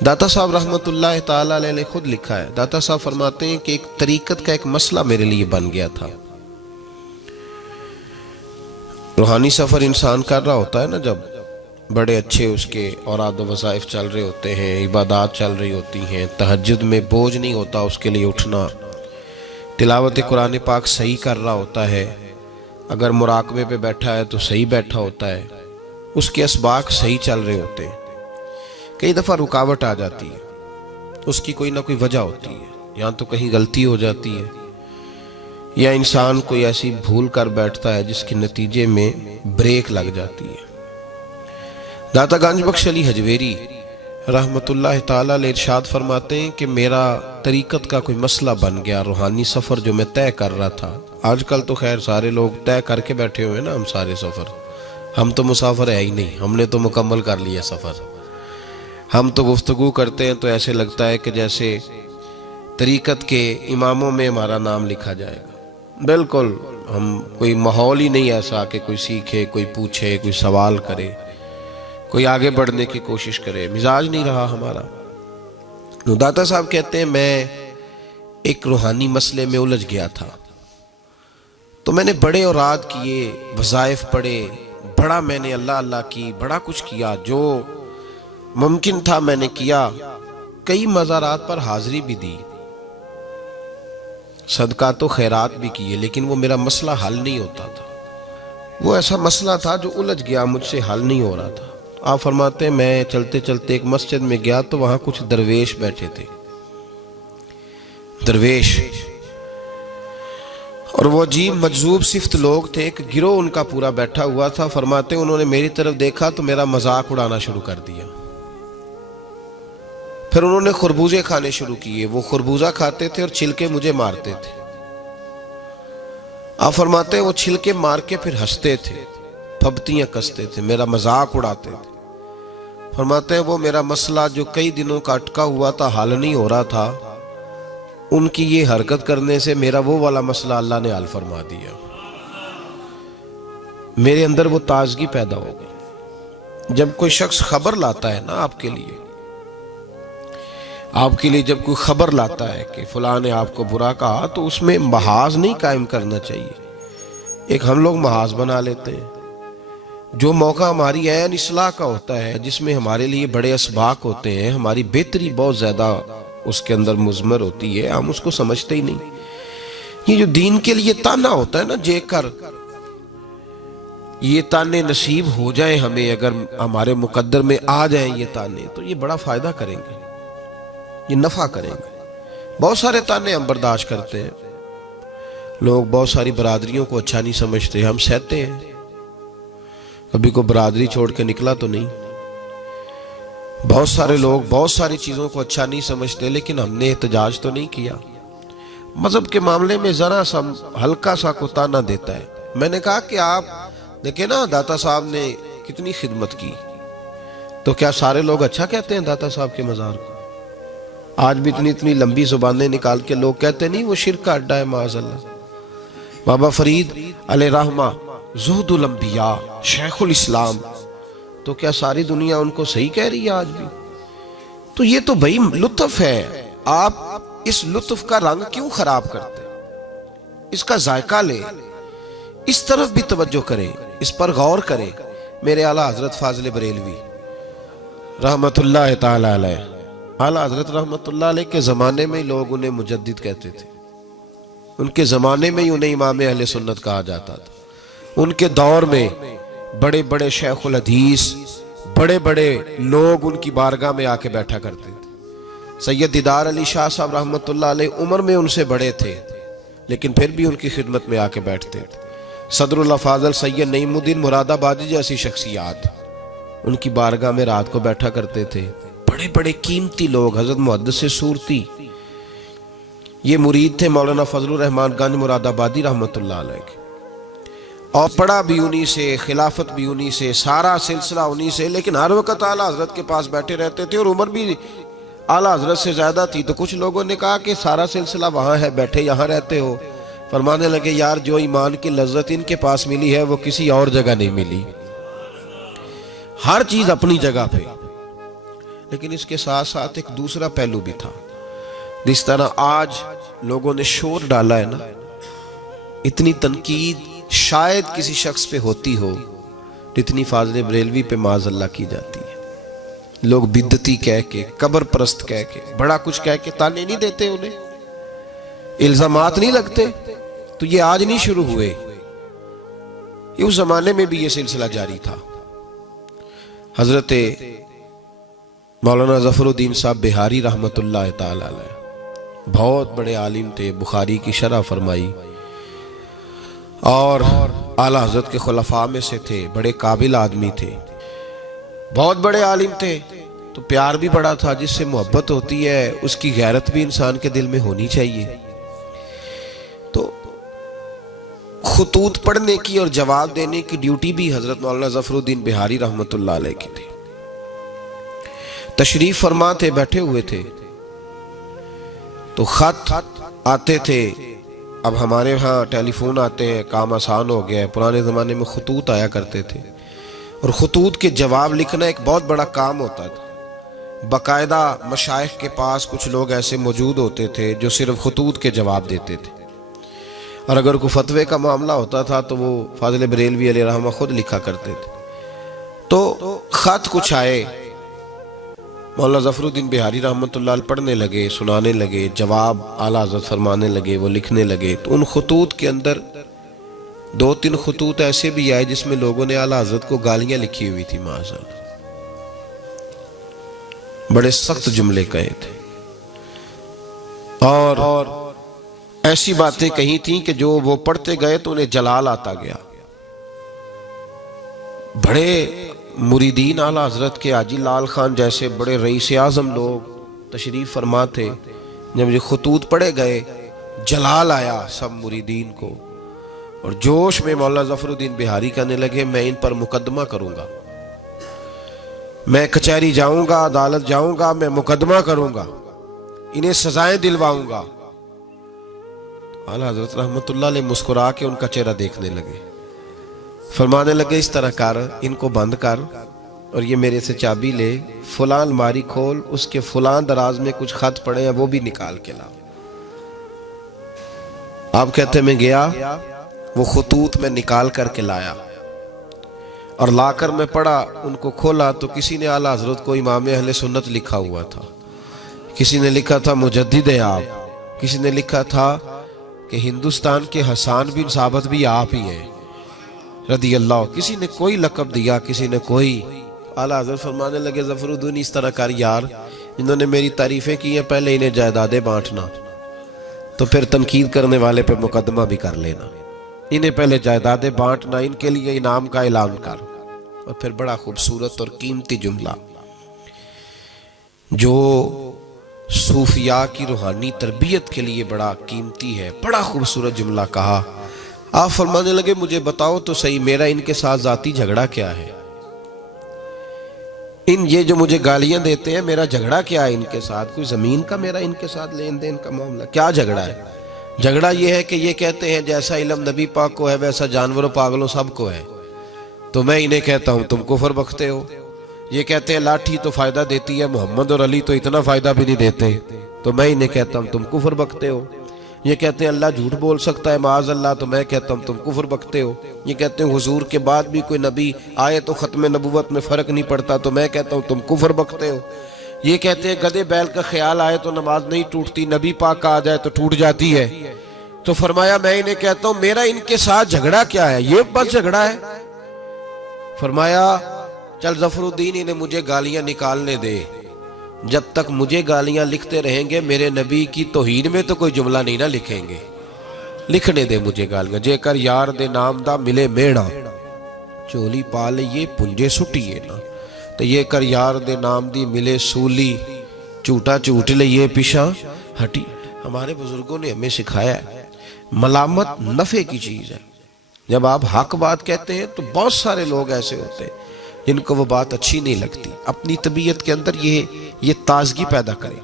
داتا صاحب رحمۃ اللہ تعالی علیہ نے خود لکھا ہے، داتا صاحب فرماتے ہیں کہ ایک طریقت کا ایک مسئلہ میرے لیے بن گیا تھا۔ روحانی سفر انسان کر رہا ہوتا ہے نا، جب بڑے اچھے اس کے اوراد و وظائف چل رہے ہوتے ہیں، عبادات چل رہی ہوتی ہیں، تہجد میں بوجھ نہیں ہوتا اس کے لیے اٹھنا، تلاوت قرآن پاک صحیح کر رہا ہوتا ہے، اگر مراقبے پہ بیٹھا ہے تو صحیح بیٹھا ہوتا ہے، اس کے اسباق صحیح چل رہے ہوتے ہیں۔ کئی دفعہ رکاوٹ آ جاتی ہے، اس کی کوئی نہ کوئی وجہ ہوتی ہے، یا تو کہیں غلطی ہو جاتی ہے، یا انسان کوئی ایسی بھول کر بیٹھتا ہے جس کے نتیجے میں بریک لگ جاتی ہے۔ داتا گنج بخش علی حجویری رحمۃ اللہ تعالیٰ علیہ ارشاد فرماتے ہیں کہ میرا طریقت کا کوئی مسئلہ بن گیا، روحانی سفر جو میں طے کر رہا تھا۔ آج کل تو خیر سارے لوگ طے کر کے بیٹھے ہوئے نا، ہم سارے سفر، ہم تو مسافر ہے ہی نہیں، ہم نے تو مکمل کر لیا سفر۔ ہم تو گفتگو کرتے ہیں تو ایسے لگتا ہے کہ جیسے طریقت کے اماموں میں ہمارا نام لکھا جائے گا۔ بالکل ہم کوئی ماحول ہی نہیں ایسا کہ کوئی سیکھے، کوئی پوچھے، کوئی سوال کرے، کوئی آگے بڑھنے کی کوشش کرے، مزاج نہیں رہا ہمارا۔ داتا صاحب کہتے ہیں میں ایک روحانی مسئلے میں الجھ گیا تھا، تو میں نے بڑے اوراد کیے، وظائف پڑھے، بڑا میں نے اللہ اللہ کی، بڑا کچھ کیا، جو ممکن تھا میں نے کیا، کئی مزارات پر حاضری بھی دی، صدقات و خیرات بھی کیے، لیکن وہ میرا مسئلہ حل نہیں ہوتا تھا۔ وہ ایسا مسئلہ تھا جو الجھ گیا، مجھ سے حل نہیں ہو رہا تھا۔ آپ فرماتے ہیں میں چلتے چلتے ایک مسجد میں گیا تو وہاں کچھ درویش بیٹھے تھے، درویش، اور وہ عجیب مجذوب صفت لوگ تھے، ایک گروہ ان کا پورا بیٹھا ہوا تھا۔ فرماتے ہیں انہوں نے میری طرف دیکھا تو میرا مذاق اڑانا شروع کر دیا، پھر انہوں نے خربوزے کھانے شروع کیے، وہ خربوزہ کھاتے تھے اور چھلکے مجھے مارتے تھے۔ آپ فرماتے ہیں وہ چھلکے مار کے پھر ہنستے تھے، پھبتیاں کستے تھے، میرا مذاق اڑاتے تھے۔ فرماتے ہیں وہ میرا مسئلہ جو کئی دنوں کا اٹکا ہوا تھا، حل نہیں ہو رہا تھا، ان کی یہ حرکت کرنے سے میرا وہ والا مسئلہ اللہ نے حل فرما دیا۔ میرے اندر وہ تازگی پیدا ہو گئی۔ جب کوئی شخص خبر لاتا ہے نا آپ کے لیے جب کوئی خبر لاتا ہے کہ فلاں نے آپ کو برا کہا، تو اس میں محاذ نہیں قائم کرنا چاہیے۔ ایک ہم لوگ محاذ بنا لیتے ہیں، جو موقع ہماری عین اصلاح کا ہوتا ہے، جس میں ہمارے لیے بڑے اسباق ہوتے ہیں، ہماری بہتری بہت زیادہ اس کے اندر مضمر ہوتی ہے، ہم اس کو سمجھتے ہی نہیں۔ یہ جو دین کے لیے تانا ہوتا ہے نا، جے کر یہ تانے نصیب ہو جائیں ہمیں، اگر ہمارے مقدر میں آ جائیں یہ تانے، تو یہ بڑا فائدہ کریں گے، یہ نفع کریں گے۔ بہت سارے تانے ہم برداشت کرتے ہیں، لوگ بہت ساری برادریوں کو اچھا نہیں سمجھتے، ہم سہتے ہیں، کبھی کو برادری چھوڑ کے نکلا تو نہیں۔ بہت سارے لوگ بہت ساری چیزوں کو اچھا نہیں سمجھتے، لیکن ہم نے احتجاج تو نہیں کیا۔ مذہب کے معاملے میں ذرا سا ہلکا سا کو تانا دیتا ہے۔ میں نے کہا کہ آپ دیکھیں نا داتا صاحب نے کتنی خدمت کی، تو کیا سارے لوگ اچھا کہتے ہیں داتا صاحب کے مزار کو؟ آج بھی اتنی لمبی زبانیں نکال کے لوگ کہتے نہیں وہ شرک کا اڈا ہے، معاذ اللہ۔ بابا فرید علیہ رحمہ زہد الانبیاء، شیخ الاسلام، تو کیا ساری دنیا ان کو صحیح کہہ رہی ہے آج بھی؟ تو یہ تو بھئی لطف ہے، آپ اس لطف کا رنگ کیوں خراب کرتے؟ اس کا ذائقہ لیں، اس طرف بھی توجہ کریں، اس پر غور کریں۔ میرے اعلیٰ حضرت فاضل بریلوی رحمت اللہ تعالی علیہ، اعلیٰ حضرت رحمت اللہ علیہ کے زمانے میں لوگ انہیں مجدد کہتے تھے، ان کے زمانے میں ہی انہیں امام اہل سنت کہا جاتا تھا۔ ان کے دور میں بڑے بڑے شیخ الحدیث، بڑے بڑے لوگ ان کی بارگاہ میں آ کے بیٹھا کرتے تھے۔ سید دیدار علی شاہ صاحب رحمت اللہ علیہ عمر میں ان سے بڑے تھے، لیکن پھر بھی ان کی خدمت میں آ کے بیٹھتے تھے۔ صدر اللہ فاضل سید نعیم الدین مراد آبادی جیسی شخصیات ان کی بارگاہ میں رات کو بیٹھا کرتے تھے۔ بڑے بڑے قیمتی لوگ، حضرت محدث سورتی، یہ مرید تھے مولانا فضل الرحمان گنج مراد آبادی رحمت اللہ علیہ کے، اور پڑھا بھی انہی سے، خلافت بھی انہی سے، سارا سلسلہ انہی سے، لیکن ہر وقت اعلیٰ حضرت کے پاس بیٹھے رہتے تھے، اور عمر بھی اعلیٰ حضرت سے زیادہ تھی۔ تو کچھ لوگوں نے کہا کہ سارا سلسلہ وہاں ہے، بیٹھے یہاں رہتے ہو۔ فرمانے لگے یار جو ایمان کی لذت ان کے پاس ملی ہے وہ کسی اور جگہ نہیں ملی، ہر چیز اپنی جگہ پہ۔ لیکن اس کے ساتھ ساتھ ایک دوسرا پہلو بھی تھا. جس طرح آج لوگوں نے شور ڈالا ہے نا، اتنی تنقید شاید کسی شخص پہ ہوتی ہو جتنی فاضل بریلوی پہ معاذ اللہ کی جاتی ہے. لوگ بدعتی کہہ کے، قبر پرست کہہ کے، بڑا کچھ کہہ کے تانے نہیں دیتے، انہیں الزامات نہیں لگتے. تو یہ آج نہیں شروع ہوئے، یہ اس زمانے میں بھی یہ سلسلہ جاری تھا. حضرت مولانا ظفر الدین صاحب بہاری رحمۃ اللہ تعالی علیہ بہت بڑے عالم تھے، بخاری کی شرح فرمائی، اور اعلیٰ حضرت کے خلفاء میں سے تھے، بڑے قابل آدمی تھے، بہت بڑے عالم تھے. تو پیار بھی بڑا تھا. جس سے محبت ہوتی ہے اس کی غیرت بھی انسان کے دل میں ہونی چاہیے. تو خطوط پڑھنے کی اور جواب دینے کی ڈیوٹی بھی حضرت مولانا ظفر الدین بہاری رحمۃ اللہ علیہ کی تھی. تشریف فرما تھے، بیٹھے ہوئے تھے، تو خط آتے تھے. اب ہمارے ہاں ٹیلی فون آتے ہیں، کام آسان ہو گیا ہے. پرانے زمانے میں خطوط آیا کرتے تھے، اور خطوط کے جواب لکھنا ایک بہت بڑا کام ہوتا تھا. باقاعدہ مشائخ کے پاس کچھ لوگ ایسے موجود ہوتے تھے جو صرف خطوط کے جواب دیتے تھے، اور اگر کوئی فتوے کا معاملہ ہوتا تھا تو وہ فاضل بریلوی علیہ رحمہ خود لکھا کرتے تھے. تو خط کچھ آئے، مولانا ظفر الدین بہاری رحمۃ اللہ علیہ پڑھنے لگے، سنانے لگے، جواب اعلیٰ حضرت فرمانے لگے، وہ لکھنے لگے. تو ان خطوط کے اندر 2-3 خطوط ایسے بھی آئے جس میں لوگوں نے اعلیٰ حضرت کو گالیاں لکھی ہوئی تھی. معاذ اللہ، بڑے سخت جملے کہے تھے، اور ایسی باتیں کہی تھیں کہ جو وہ پڑھتے گئے تو انہیں جلال آتا گیا. بڑے مریدین اعلیٰ حضرت کے حاجی لال خان جیسے بڑے رئیس اعظم لوگ تشریف فرما تھے. جب یہ خطوط پڑھے گئے، جلال آیا سب مریدین کو، اور جوش میں مولانا ظفر الدین بہاری کہنے لگے میں ان پر مقدمہ کروں گا، میں کچہری جاؤں گا، عدالت جاؤں گا، میں مقدمہ کروں گا، انہیں سزائیں دلواؤں گا. اعلیٰ حضرت رحمت اللہ علیہ مسکرا کے ان کا چہرہ دیکھنے لگے، فرمانے لگے اس طرح کر، ان کو بند کر، اور یہ میرے سے چابی لے، فلاں الماری کھول، اس کے فلاں دراز میں کچھ خط پڑے ہیں وہ بھی نکال کے لا. آپ کہتے میں گیا، وہ خطوط میں نکال کر کے لایا، اور لا کر میں پڑھا. ان کو کھولا تو کسی نے اعلیٰ حضرت کو امام اہل سنت لکھا ہوا تھا، کسی نے لکھا تھا مجدد آپ، کسی نے لکھا تھا کہ ہندوستان کے حسان بن ثابت بھی آپ ہی ہیں رضی اللہ. کسی نے کوئی لقب دیا، کسی نے کوئی. اعلیٰ حضرت فرمانے لگے ظفر الدین اس طرح کر یار، انہوں نے میری تعریفیں کی ہیں، پہلے انہیں جائیدادیں بانٹنا، تو پھر تنقید کرنے والے پہ مقدمہ بھی کر لینا. انہیں پہلے جائیدادیں بانٹنا، ان کے لیے انعام کا اعلان کر. اور پھر بڑا خوبصورت اور قیمتی جملہ جو صوفیاء کی روحانی تربیت کے لیے بڑا قیمتی ہے، بڑا خوبصورت جملہ کہا. آپ فرمانے لگے مجھے بتاؤ تو صحیح، میرا ان کے ساتھ ذاتی جھگڑا کیا ہے؟ یہ جو مجھے گالیاں دیتے ہیں، میرا جھگڑا کیا ہے ان کے ساتھ؟ کوئی زمین کا میرا ان کے ساتھ لین دین کا معاملہ؟ کیا جھگڑا ہے؟ جھگڑا یہ ہے کہ یہ کہتے ہیں جیسا علم نبی پاک کو ہے ویسا جانوروں پاگلوں سب کو ہے، تو میں انہیں کہتا ہوں تم کفر بکتے ہو. یہ کہتے ہیں لاٹھی تو فائدہ دیتی ہے، محمد اور علی تو اتنا فائدہ بھی نہیں دیتے، تو میں انہیں کہتا ہوں تم کفر بکتے ہو. یہ کہتے ہیں اللہ جھوٹ بول سکتا ہے معاذ اللہ، تو میں کہتا ہوں تم کفر بکتے ہو. یہ کہتے ہیں حضور کے بعد بھی کوئی نبی آئے تو ختم نبوت میں فرق نہیں پڑتا، تو میں کہتا ہوں تم کفر بکتے ہو. یہ کہتے ہیں گدے بیل کا خیال آئے تو نماز نہیں ٹوٹتی، نبی پاک کا آ جائے تو ٹوٹ جاتی ہے. تو فرمایا میں انہیں کہتا ہوں میرا ان کے ساتھ جھگڑا کیا ہے؟ یہ بس جھگڑا ہے. فرمایا چل ظفر الدین انہیں مجھے گالیاں نکالنے دے، جب تک مجھے گالیاں لکھتے رہیں گے میرے نبی کی توہین میں تو کوئی جملہ نہیں نہ لکھیں گے. لکھنے دے مجھے گالیاں. جے کر یار دے نام دا ملے میڑا، چولی پالے یہ پنجے سٹیے نا. تو یہ کر یار دے نام دی ملے سولی، چوٹا چوٹ لے یہ پیشاں ہٹی. ہمارے بزرگوں نے ہمیں سکھایا ہے ملامت نفع کی چیز ہے. جب آپ حق بات کہتے ہیں تو بہت سارے لوگ ایسے ہوتے ہیں جن کو وہ بات اچھی نہیں لگتی. اپنی طبیعت کے اندر یہ تازگی پیدا کریں.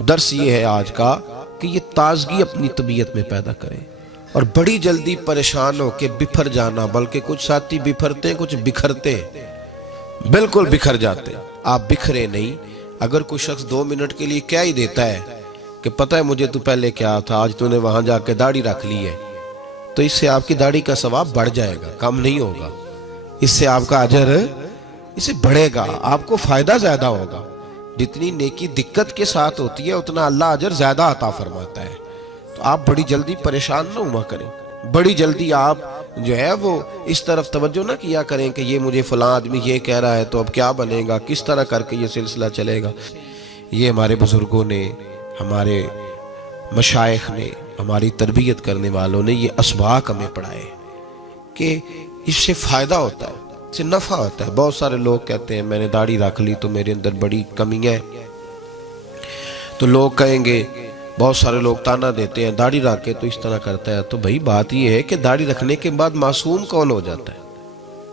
درس یہ ہے آج کا کہ یہ تازگی اپنی طبیعت میں پیدا کریں، اور بڑی جلدی پریشان ہو کے بکھر جانا، بلکہ کچھ ساتھی بکھرتے ہیں، کچھ بکھرتے ہیں، بالکل بکھر جاتے ہیں. آپ بکھرے نہیں. اگر کوئی شخص 2 منٹ کے لیے کیا ہی دیتا ہے کہ پتہ ہے مجھے تو پہلے کیا تھا، آج تو نے وہاں جا کے داڑھی رکھ لی ہے، تو اس سے آپ کی داڑھی کا ثواب بڑھ جائے گا، کم نہیں ہوگا. اس سے آپ کا اجر اسے بڑھے گا، آپ کو فائدہ زیادہ ہوگا. جتنی نیکی دقت کے ساتھ ہوتی ہے اتنا اللہ اجر زیادہ عطا فرماتا ہے. تو آپ بڑی جلدی پریشان نہ ہوا کریں، بڑی جلدی آپ جو ہے وہ اس طرف توجہ نہ کیا کریں کہ یہ مجھے فلاں آدمی یہ کہہ رہا ہے تو اب کیا بنے گا، کس طرح کر کے یہ سلسلہ چلے گا. یہ ہمارے بزرگوں نے، ہمارے مشائخ نے، ہماری تربیت کرنے والوں نے یہ اسباق ہمیں پڑھائے کہ اس سے فائدہ ہوتا ہے، اس سے نفع ہوتا ہے. بہت سارے لوگ کہتے ہیں میں نے داڑھی رکھ لی تو میرے اندر بڑی کمی ہے، تو لوگ کہیں گے، بہت سارے لوگ تانا دیتے ہیں داڑھی رکھ کے تو اس طرح کرتا ہے. تو بھائی بات یہ ہے کہ داڑھی رکھنے کے بعد معصوم کون ہو جاتا ہے؟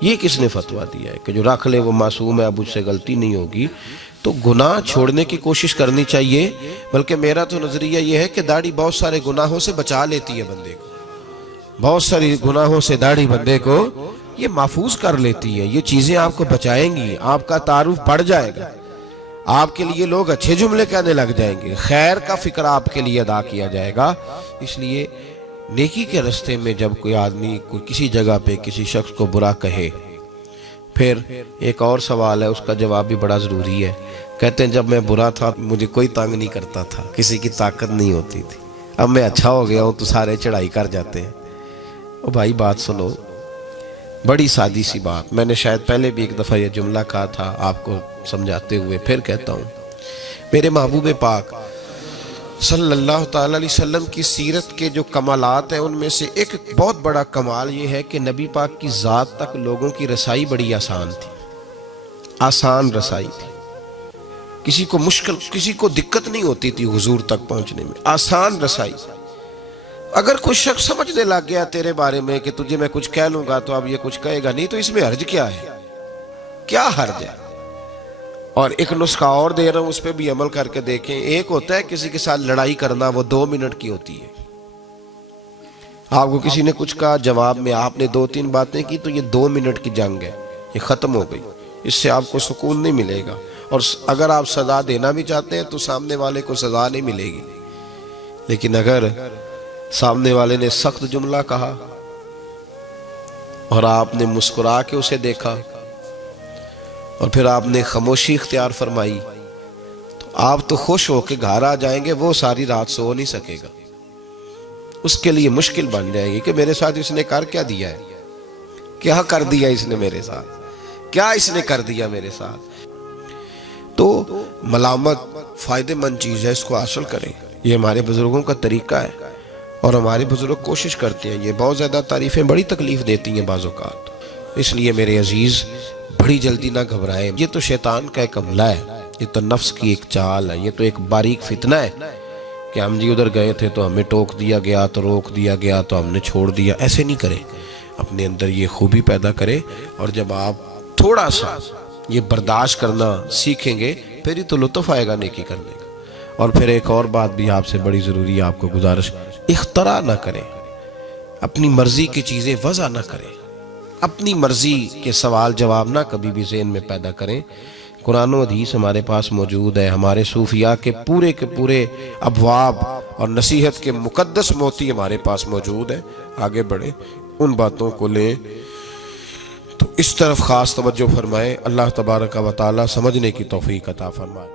یہ کس نے فتویٰ دیا ہے کہ جو رکھ لے وہ معصوم ہے، اب اس سے غلطی نہیں ہوگی؟ تو گناہ چھوڑنے کی کوشش کرنی چاہیے. بلکہ میرا تو نظریہ یہ ہے کہ داڑھی بہت سارے گناہوں سے بچا لیتی ہے بندے کو، بہت ساری گناہوں سے داڑھی بندے کو یہ محفوظ کر لیتی ہے. یہ چیزیں آپ کو بچائیں گی، آپ کا تعارف بڑھ جائے گا، آپ کے لیے لوگ اچھے جملے کہنے لگ جائیں گے، خیر کا فکر آپ کے لیے ادا کیا جائے گا. اس لیے نیکی کے رستے میں جب کوئی آدمی کوئی کسی جگہ پہ کسی شخص کو برا کہے، پھر ایک اور سوال ہے، اس کا جواب بھی بڑا ضروری ہے. کہتے ہیں جب میں برا تھا مجھے کوئی تنگ نہیں کرتا تھا، کسی کی طاقت نہیں ہوتی تھی، اب میں اچھا ہو گیا ہوں تو سارے چڑھائی کر جاتے ہیں. او بھائی بات سنو، بڑی سادی سی بات. میں نے شاید پہلے بھی ایک دفعہ یہ جملہ کہا تھا آپ کو سمجھاتے ہوئے، پھر کہتا ہوں. میرے محبوب پاک صلی اللہ تعالی علیہ وسلم کی سیرت کے جو کمالات ہیں ان میں سے ایک بہت بڑا کمال یہ ہے کہ نبی پاک کی ذات تک لوگوں کی رسائی بڑی آسان تھی، آسان رسائی تھی. کسی کو مشکل، کسی کو دقت نہیں ہوتی تھی حضور تک پہنچنے میں، آسان رسائی. اگر کوئی شخص سمجھنے لگ گیا تیرے بارے میں کہ تجھے میں کچھ کہہ لوں گا تو اب یہ کچھ کہے گا نہیں، تو اس میں حرج کیا ہے؟ کیا حرج ہے؟ اور ایک نسخہ اور دے رہا ہوں، اس پہ بھی عمل کر کے دیکھیں. ایک ہوتا ہے کسی کے ساتھ لڑائی کرنا، وہ 2 منٹ کی ہوتی ہے. آپ کو کسی نے کچھ کہا، جواب میں آپ نے 2-3 باتیں کی، تو یہ 2 منٹ کی جنگ ہے، یہ ختم ہو گئی. اس سے آپ کو سکون نہیں ملے گا. اور اگر آپ سزا دینا بھی چاہتے ہیں تو سامنے والے کو سزا نہیں ملے گی. لیکن اگر سامنے والے نے سخت جملہ کہا اور آپ نے مسکرا کے اسے دیکھا اور پھر آپ نے خاموشی اختیار فرمائی، تو آپ تو خوش ہو کے گھر آ جائیں گے، وہ ساری رات سو نہیں سکے گا. اس کے لیے مشکل بن جائے گی کہ میرے ساتھ اس نے کر کیا دیا ہے، کیا کر دیا اس نے میرے ساتھ، کیا اس نے کر دیا میرے ساتھ. تو ملامت فائدہ مند چیز ہے، اس کو حاصل کریں. یہ ہمارے بزرگوں کا طریقہ ہے اور ہمارے بزرگ کوشش کرتے ہیں. یہ بہت زیادہ تعریفیں بڑی تکلیف دیتی ہیں بعض اوقات. اس لیے میرے عزیز بڑی جلدی نہ گھبرائیں. یہ تو شیطان کا ایک حملہ ہے، یہ تو نفس کی ایک چال ہے، یہ تو ایک باریک فتنہ ہے کہ ہم جی ادھر گئے تھے تو ہمیں ٹوک دیا گیا، تو روک دیا گیا تو ہم نے چھوڑ دیا. ایسے نہیں کریں، اپنے اندر یہ خوبی پیدا کریں. اور جب آپ تھوڑا سا یہ برداشت کرنا سیکھیں گے پھر ہی تو لطف آئے گا نیکی کرنے کا. اور پھر ایک اور بات بھی آپ سے بڑی ضروری ہے، آپ کو گزارش، اختراع نہ کریں، اپنی مرضی کی چیزیں وضع نہ کریں، اپنی مرضی کے سوال جواب نہ کبھی بھی ذہن میں پیدا کریں. قرآن و حدیث ہمارے پاس موجود ہے، ہمارے صوفیاء کے پورے ابواب اور نصیحت کے مقدس موتی ہمارے پاس موجود ہے. آگے بڑھیں، ان باتوں کو لیں تو اس طرف خاص توجہ فرمائیں. اللہ تبارک و تعالی سمجھنے کی توفیق عطا فرمائے.